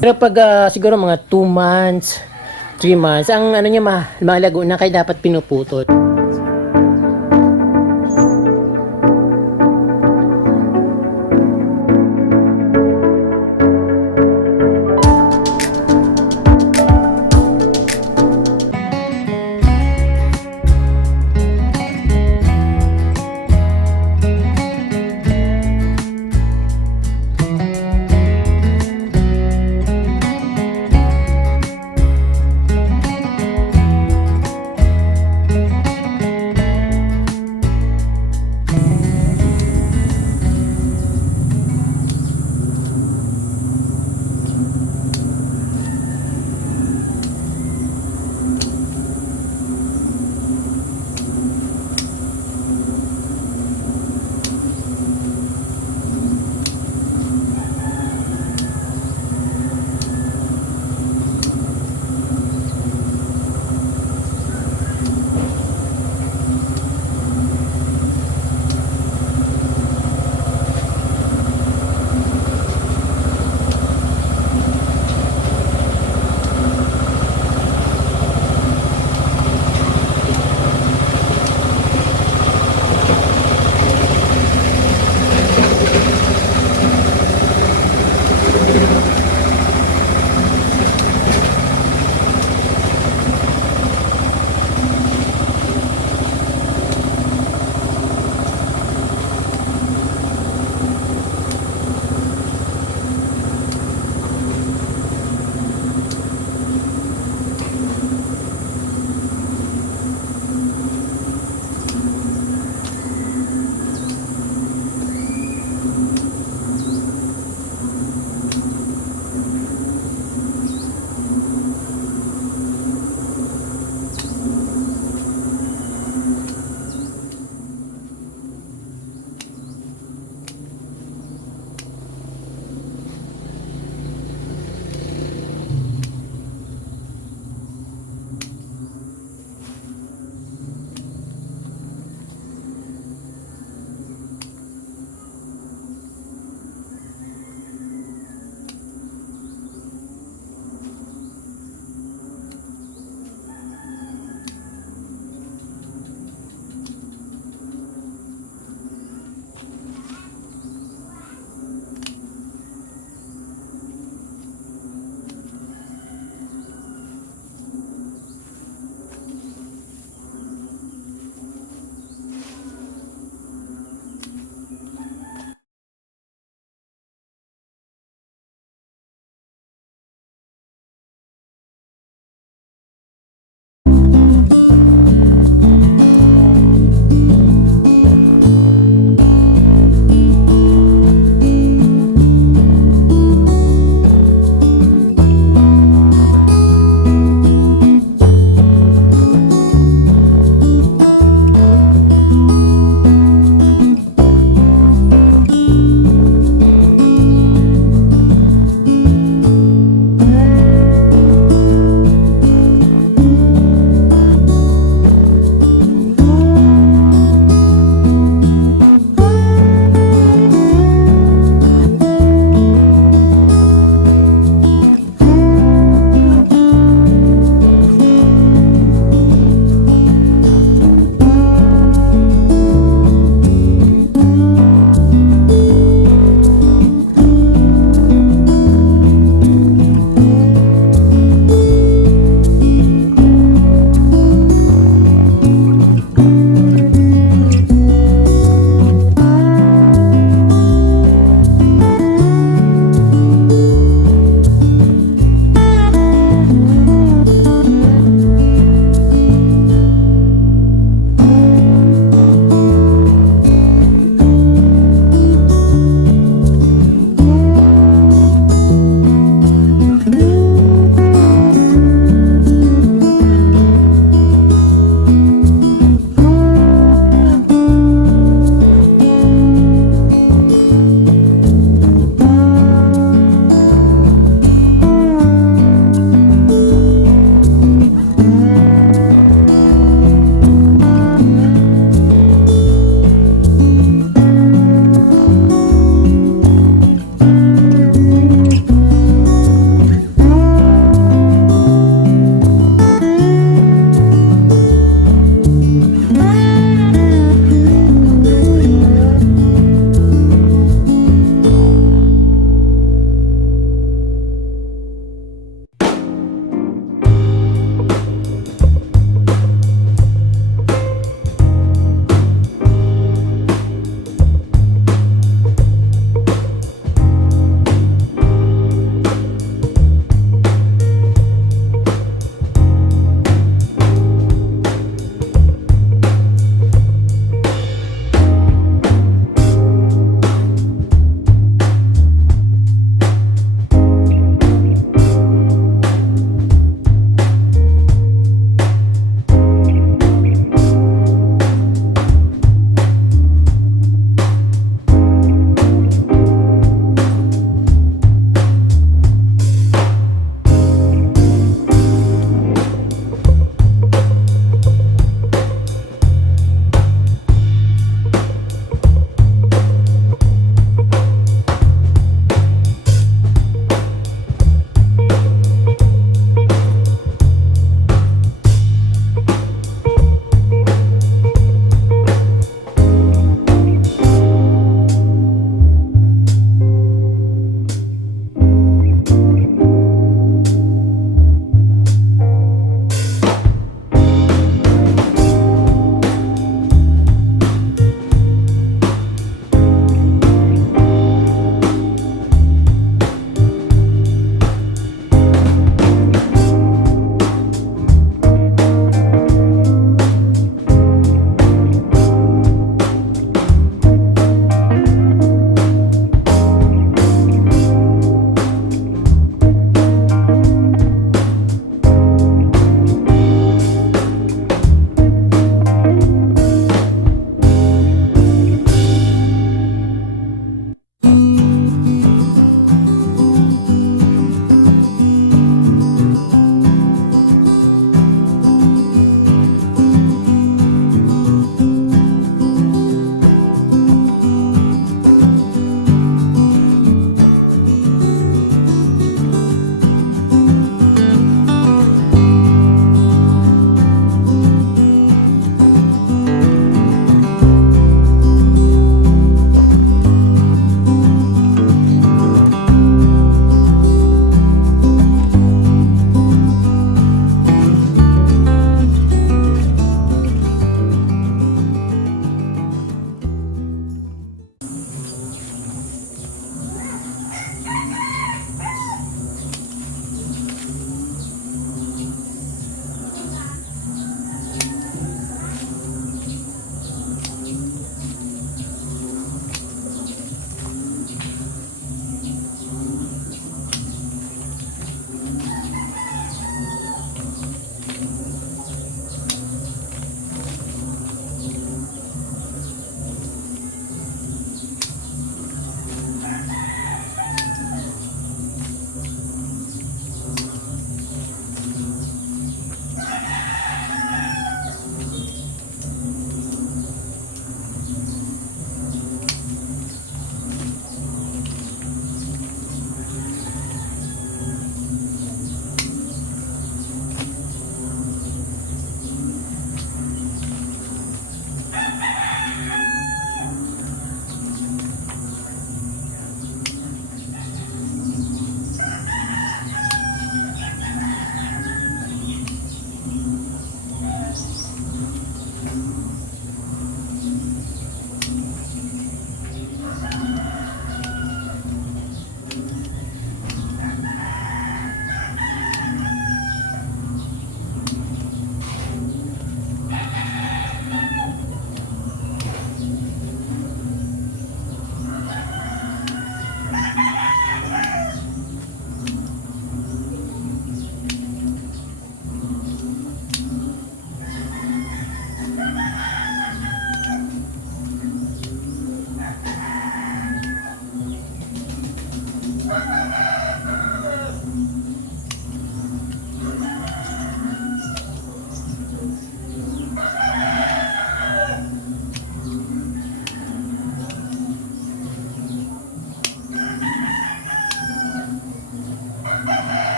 Pero pag siguro mga 2 months, 3 months, ang ano niya malago na kaya dapat pinuputol.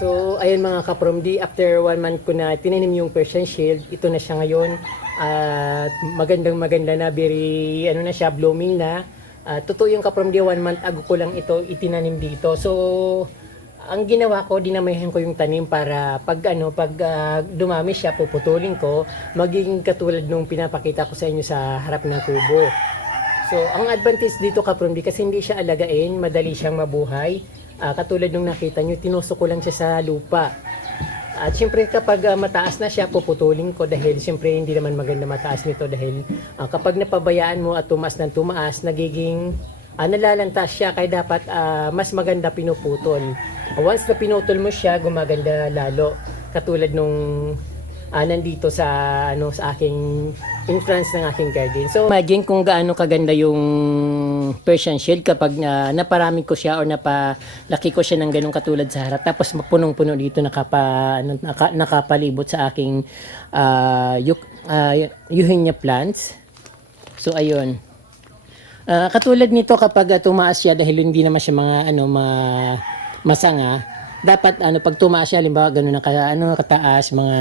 So, ayun mga kapromdi, after 1 month ko na tinanim yung Persian Shield, ito na siya ngayon. At magandang maganda na, very, ano na siya, blooming na. Totoo yung kapromdi, 1 month ago ko lang ito itinanim dito. So, ang ginawa ko, dinamihan ko yung tanim para pag dumami siya, puputulin ko, magiging katulad nung pinapakita ko sa inyo sa harap ng kubo. So, ang advantage dito kapromdi, kasi hindi siya alagain, madali siyang mabuhay. Katulad nung nakita nyo, tinusok ko lang siya sa lupa. At syempre kapag mataas na siya, puputulin ko dahil syempre hindi naman maganda mataas nito dahil kapag napabayaan mo at tumaas ng tumaas, nagiging nalalantas siya, kaya dapat mas maganda pinuputol. Once na pinutol mo siya, gumaganda lalo. Katulad nung nandito sa sa aking entrance ng aking garden. So imagine kung gaano kaganda yung Persian Shield kapag naparami ko siya or napalaki ko siya ng ganung katulad sa harap, tapos punong-puno dito nakapalibot sa aking Eugenia plants. So ayun. Katulad nito kapag tumaas siya dahil hindi naman siya mga masanga, dapat pag tumaas siya halimbawa ganun kataas, mga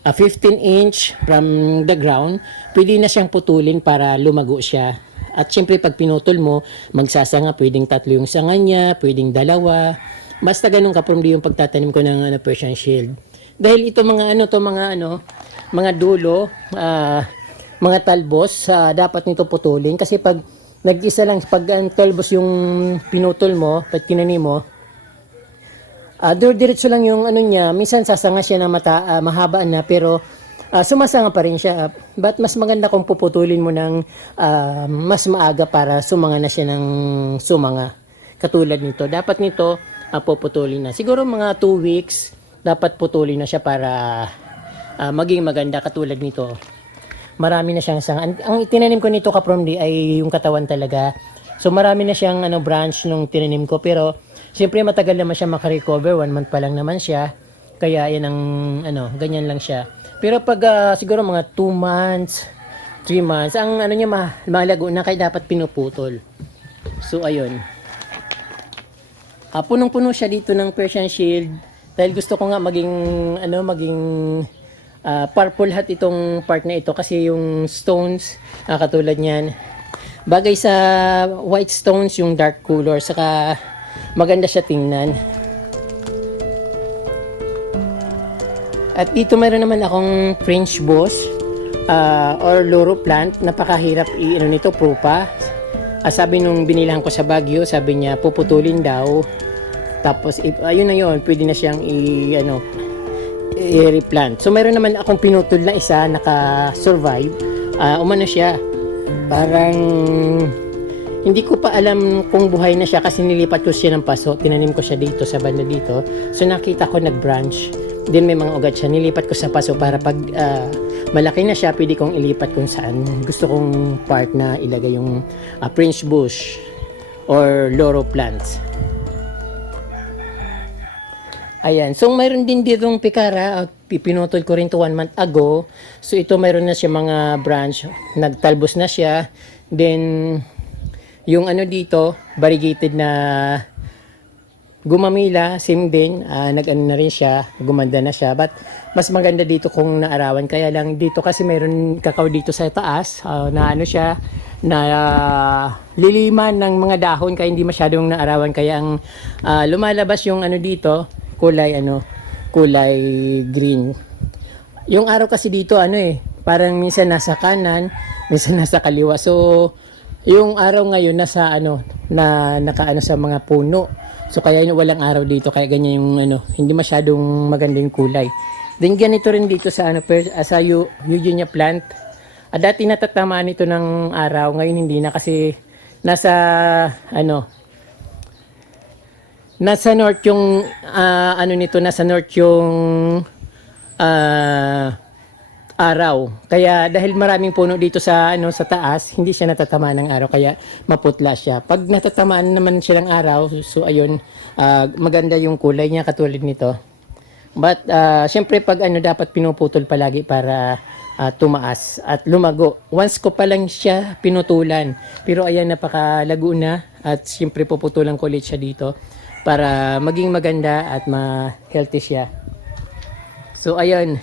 15 inch from the ground, pwede na siyang putulin para lumago siya. At syempre pag pinutol mo, magsasanga, pwedeng 3 yung sanga niya, pwedeng 2. Basta ganun kapromdi yung pagtatanim ko ng Persian Shield. Dahil ito mga dulo, mga talbos, dapat nito putulin kasi pag nag-isa lang, pag talbos yung pinutol mo, pag tinanim mo, diretso lang yung niya, minsan sasanga siya na mahaba na pero sumasanga pa rin siya. But mas maganda kung puputulin mo ng mas maaga para sumanga na siya ng sumanga. Katulad nito. Dapat nito puputulin na. Siguro mga 2 weeks dapat putulin na siya para maging maganda katulad nito. Marami na siyang sanga. Ang itinanim ko nito kapromdi ay yung katawan talaga. So marami na siyang branch nung tinanim ko pero siyempre matagal naman siya makarecover, 1 month pa lang naman siya. Kaya yan ang ganyan lang siya. Pero pag siguro mga 2 months, 3 months, ang niya malago na kaya dapat pinuputol. So ayun. Punong-puno siya dito ng Persian Shield dahil gusto ko nga maging purple hat itong part na ito kasi yung stones katulad niyan. Bagay sa white stones yung dark color, saka maganda siya tingnan. At dito mayroon naman akong French boss or loro plant. Napakahirap nito, prupa. Sabi nung binilang ko sa Baguio, sabi niya puputulin daw. Tapos ayun na yun, pwede na siyang i-replant. So mayroon naman akong pinutol na isa, naka-survive. Umano siya. Parang hindi ko pa alam kung buhay na siya kasi nilipat ko siya ng paso. Tinanim ko siya dito sa banda dito. So nakita ko nag-branch. Then may mga ugat siya. Nilipat ko sa paso para pag malaki na siya, pwede kong ilipat kung saan gusto kong part na ilagay yung French bush or loro plants. Ayan. So mayroon din ditong pikara. Pinutol ko rin to 1 month ago. So ito mayroon na siya mga branch. Nagtalbos na siya. Then yung dito, variegated na gumamila, same din, na rin siya, gumanda na siya. But mas maganda dito kung naarawan. Kaya lang dito kasi mayroon kakao dito sa taas, na siya, na liliman ng mga dahon kaya hindi masyadong naarawan. Kaya ang lumalabas yung dito, kulay green. Yung araw kasi dito parang minsan nasa kanan, minsan nasa kaliwa. So yung araw ngayon nasa naka sa mga puno. So kaya walang araw dito kaya ganyan yung hindi masyadong maganda yung kulay. Then ganito rin dito sa sa Eugenia plant. Dati natatamaan ito ng araw, ngayon hindi na kasi nasa nasa north yung nasa north yung araw. Kaya dahil maraming puno dito sa sa taas, hindi siya natatamaan ng araw kaya maputla siya. Pag natatamaan naman siya ng araw, so ayun, maganda yung kulay niya katulad nito. But syempre pag dapat pinuputol palagi para tumaas at lumago. Once ko pa lang siya pinutulan. Pero ayan, napakalago na at syempre puputulan ko ulit siya dito. para maging maganda at ma-healthy siya. So ayun,